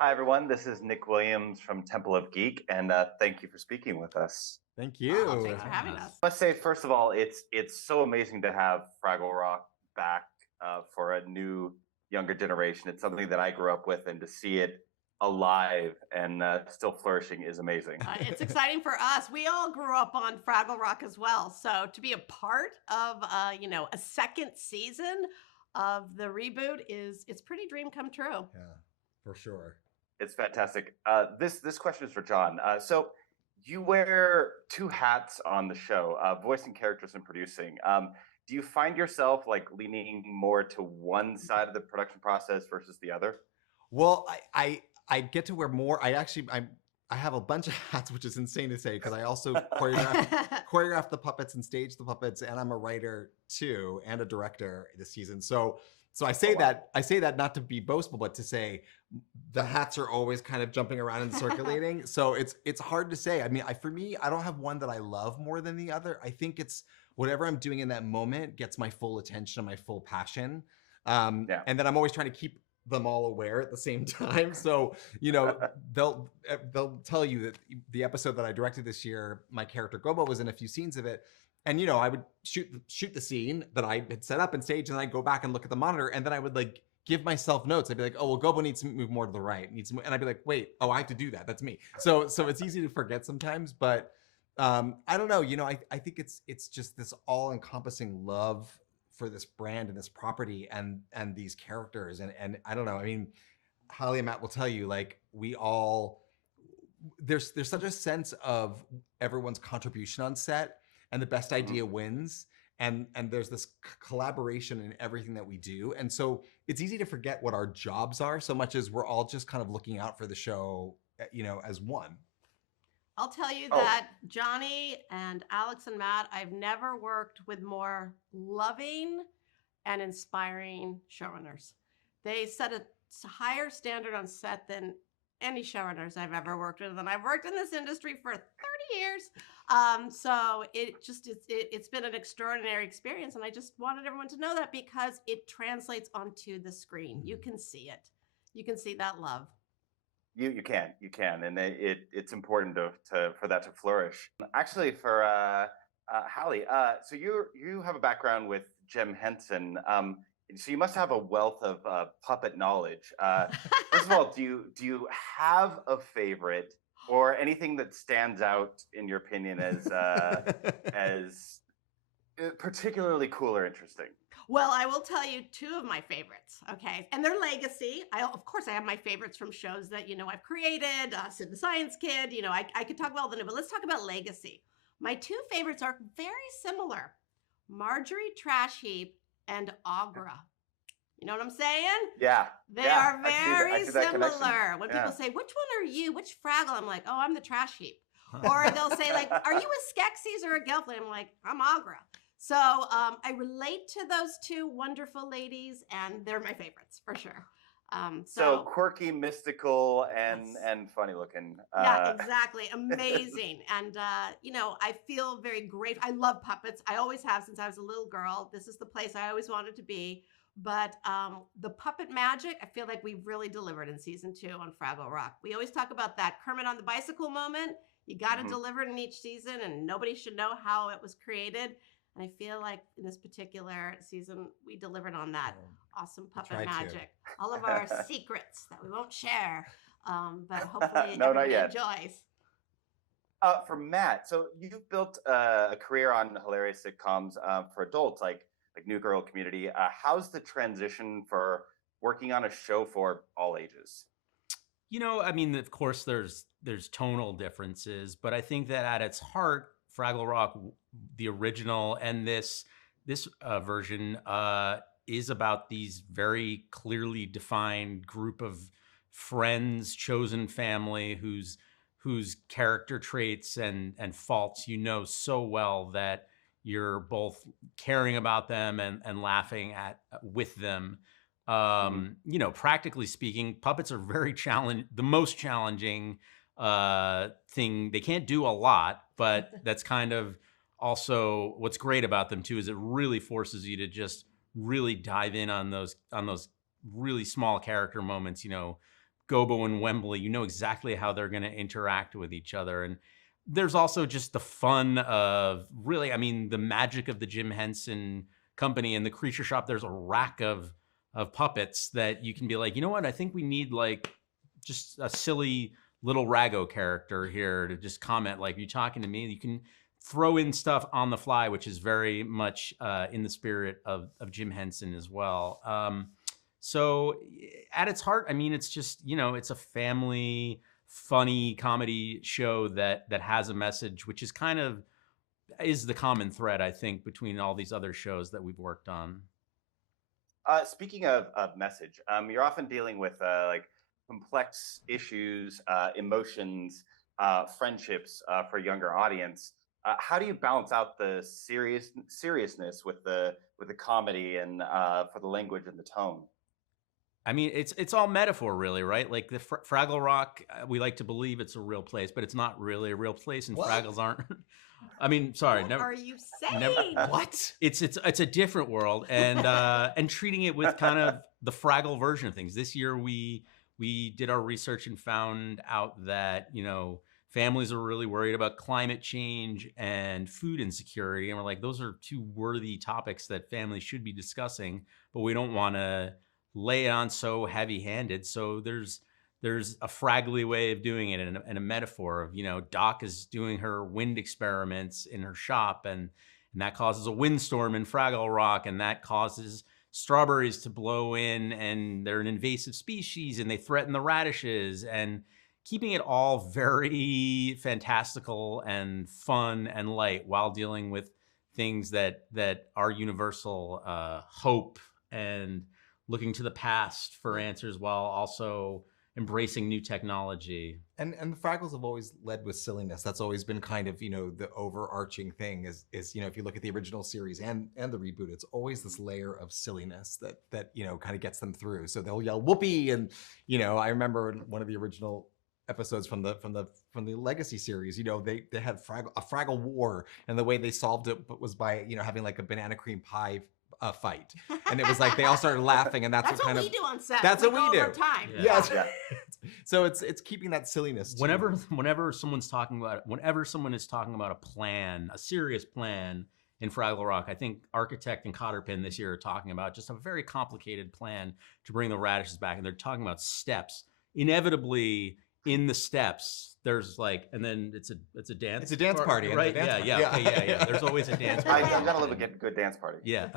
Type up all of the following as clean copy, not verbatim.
Hi, everyone. This is Nick Williams from Temple of Geek, and thank you for speaking with us. Thank Oh, you. thanks for having us. I must say, first of all, it's so amazing to have Fraggle Rock back for a new, younger generation. It's something that I grew up with, and to see it alive and still flourishing is amazing. It's exciting for us. We all grew up on Fraggle Rock as well. So to be a part of, a second season of the reboot it's pretty dream come true. Yeah, for sure. It's fantastic. This question is for John. So you wear two hats on the show, voicing characters and producing. Do you find yourself like leaning more to one side of the production process versus the other? Well, I get to wear more. I have a bunch of hats, which is insane to say because I also choreograph the puppets and stage the puppets, and I'm a writer too and a director this season. So I say that not to be boastful, but to say the hats are always kind of jumping around and circulating. So it's hard to say. I mean, for me, I don't have one that I love more than the other. I think it's whatever I'm doing in that moment gets my full attention, my full passion. Yeah. And then I'm always trying to keep them all aware at the same time. So, they'll tell you that the episode that I directed this year, my character Gobo was in a few scenes of it. And, I would shoot the scene that I had set up and staged, and I'd go back and look at the monitor, and then I would like give myself notes. I'd be like, oh, well, Gobo needs to move more to the right. And I'd be like, wait, oh, I have to do that. That's me. So it's easy to forget sometimes, but I don't know. I think it's just this all encompassing love for this brand and this property and these characters. And I don't know. I mean, Holly and Matt will tell you, like, we all, there's such a sense of everyone's contribution on set, and the best idea wins. And there's this collaboration in everything that we do. And so it's easy to forget what our jobs are so much as we're all just kind of looking out for the show, as one. I'll tell you that Johnny and Alex and Matt, I've never worked with more loving and inspiring showrunners. They set a higher standard on set than any showrunners I've ever worked with, and I've worked in this industry for 30 years. So it's been an extraordinary experience, and I just wanted everyone to know that because it translates onto the screen. You can see it. You can see that love. You can, and it's important for that to flourish. Actually, for Hallie, so you have a background with Jim Henson, so you must have a wealth of puppet knowledge. First of all, do you have a favorite or anything that stands out in your opinion as particularly cool or interesting? Well, I will tell you two of my favorites, okay? And they're legacy. Of course, I have my favorites from shows that, I've created, Sid the Science Kid, I could talk about all the new, but let's talk about legacy. My two favorites are very similar. Marjorie Trash Heap and Agra. You know what I'm saying? Yeah. They are I very see that similar. When people Yeah. say, which one are you? Which Fraggle? I'm like, oh, I'm the Trash Heap. Or they'll say, like, are you a Skeksis or a Gelfling? I'm like, I'm Agra. So I relate to those two wonderful ladies, and they're my favorites for sure. So quirky, mystical, and Yes. and funny looking. Yeah, exactly. Amazing. And, I feel very grateful. I love puppets. I always have since I was a little girl. This is the place I always wanted to be. But the puppet magic, I feel like we've really delivered in season 2 on Fraggle Rock. We always talk about that Kermit on the bicycle moment. You got to deliver it in each season, and nobody should know how it was created. And I feel like in this particular season, we delivered on that awesome puppet magic. All of our secrets that we won't share, but hopefully No, not everybody yet. enjoys. For Matt, so you've built a career on hilarious sitcoms for adults, like New Girl, Community. How's the transition for working on a show for all ages? I mean, of course, there's tonal differences, but I think that at its heart, Fraggle Rock, the original, and this version is about these very clearly defined group of friends, chosen family, whose character traits and faults so well that you're both caring about them and laughing with them. Practically speaking, puppets are the most challenging thing. They can't do a lot, but that's kind of also what's great about them too, is it really forces you to just really dive in on those really small character moments, Gobo and Wembley, you know exactly how they're going to interact with each other. And there's also just the fun of really, I mean, the magic of the Jim Henson Company and the Creature Shop. There's a rack of puppets that you can be like, you know what? I think we need like just a silly little Rago character here to just comment like, you talking to me? You can throw in stuff on the fly, which is very much in the spirit of Jim Henson as well. So at its heart, I mean, it's just, you know, it's a family funny comedy show that has a message, which is kind of is the common thread, I think, between all these other shows that we've worked on. Speaking of message, you're often dealing with like complex issues, emotions, friendships for a younger audience. How do you balance out the seriousness with the comedy and for the language and the tone? I mean, it's all metaphor, really, right? Like the Fraggle Rock, we like to believe it's a real place, but it's not really a real place, and What? Fraggles aren't. I mean, sorry, What never. are you saying? What? It's a different world, and treating it with kind of the Fraggle version of things. This year, we did our research and found out that, you know, families are really worried about climate change and food insecurity, and we're like, those are two worthy topics that families should be discussing, but we don't want to lay it on so heavy-handed. So there's a Fraggly way of doing it, and a metaphor of, you know, Doc is doing her wind experiments in her shop, and that causes a windstorm in Fraggle Rock, and that causes strawberries to blow in, and they're an invasive species, and they threaten the radishes, and keeping it all very fantastical and fun and light while dealing with things that are universal, hope and looking to the past for answers while also embracing new technology. And the Fraggles have always led with silliness. That's always been kind of, you know, the overarching thing is, you know, if you look at the original series and the reboot, it's always this layer of silliness that, you know, kind of gets them through. So they'll yell whoopee, and, you know, I remember in one of the original episodes from the Legacy series, you know, they had a Fraggle war, and the way they solved it was by, you know, having like a banana cream pie fight, and it was like they all started laughing, and that's what kind we of do on set. that's what we do. Time. Yes. Yeah. So it's keeping that silliness too. Whenever someone is talking about a plan, a serious plan in Fraggle Rock, I think Architect and Cotterpin this year are talking about just a very complicated plan to bring the radishes back, and they're talking about steps. Inevitably, in the steps, there's like, and then it's a dance. It's a dance party, right? Dance party. Yeah. There's always a dance party. I gotta love a good dance party. Yeah.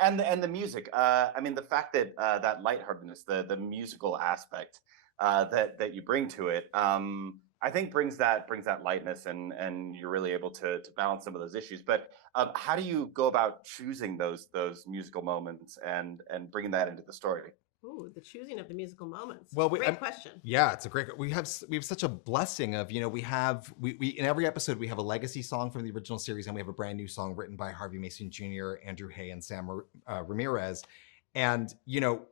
And the music. I mean, the fact that that lightheartedness, the musical aspect that you bring to it, I think brings that lightness, and you're really able to balance some of those issues. But how do you go about choosing those musical moments and bringing that into the story? Ooh, the choosing of the musical moments. Well, great question. Yeah, it's a great. We have such a blessing of, you know, we in every episode we have a legacy song from the original series, and we have a brand new song written by Harvey Mason Jr., Andrew Hay, and Sam Ramirez. And, you know,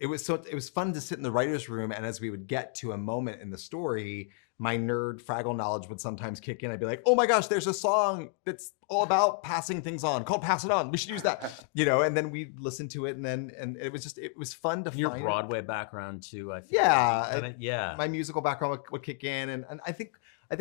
it was fun to sit in the writer's room, and as we would get to a moment in the story, my nerd Fraggle knowledge would sometimes kick in. I'd be like, oh my gosh, there's a song that's all about passing things on, called Pass It On. We should use that, you know, and then we listened to it, and it was fun to Your find Broadway background too, I think. Yeah. My musical background would kick in. And I think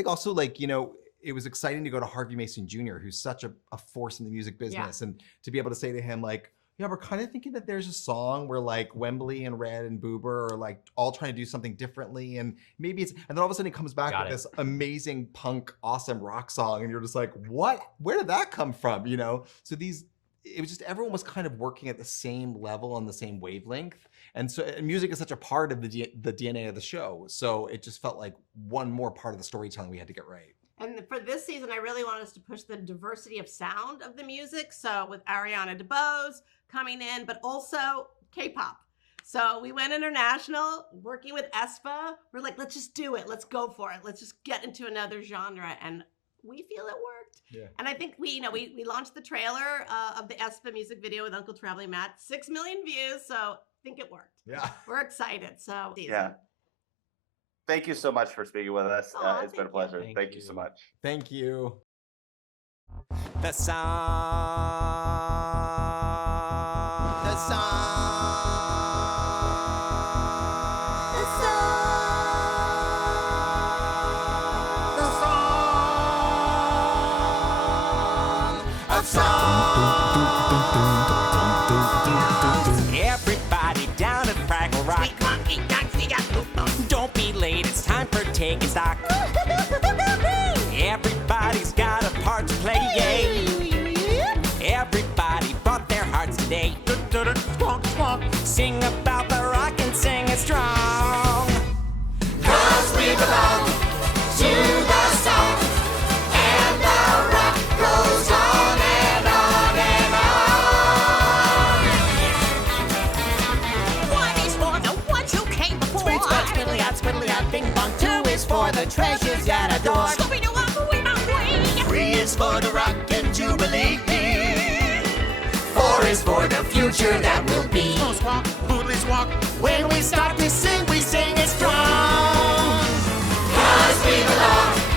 also, like, you know, it was exciting to go to Harvey Mason Jr., who's such a force in the music business, and to be able to say to him, like, yeah, we're kind of thinking that there's a song where like Wembley and Red and Boober are like all trying to do something differently, and maybe and then all of a sudden he comes back with this amazing punk, awesome rock song, and you're just like, what? Where did that come from? You know? So it was just, everyone was kind of working at the same level on the same wavelength, and so music is such a part of the DNA of the show. So it just felt like one more part of the storytelling we had to get right. And for this season, I really want us to push the diversity of sound of the music. So with Ariana DeBose coming in, but also K-pop. So we went international, working with aespa. We're like, let's just do it. Let's go for it. Let's just get into another genre. And we feel it worked. Yeah. And I think we launched the trailer of the aespa music video with Uncle Traveling Matt, 6 million views. So I think it worked. Yeah. We're excited. So yeah. Thank you so much for speaking with us. It's been a pleasure. Thank you so much. Thank you. The song. The song. Everybody down at Fraggle Rock. Don't be late, it's time for taking stock. Everybody's got a part to play, yay. Everybody brought their hearts today. Sing about the rock and sing it strong. 'Cause we belong to the song, and the rock goes on and on and on. One is for the ones who came before. Squiddly out, bing bong. 2 is for the treasures yet adored. Three is for the rock and jubilee. 4 is for the future that will be. walk, boodlies walk. When we start to sing, we sing it strong. 'Cause we belong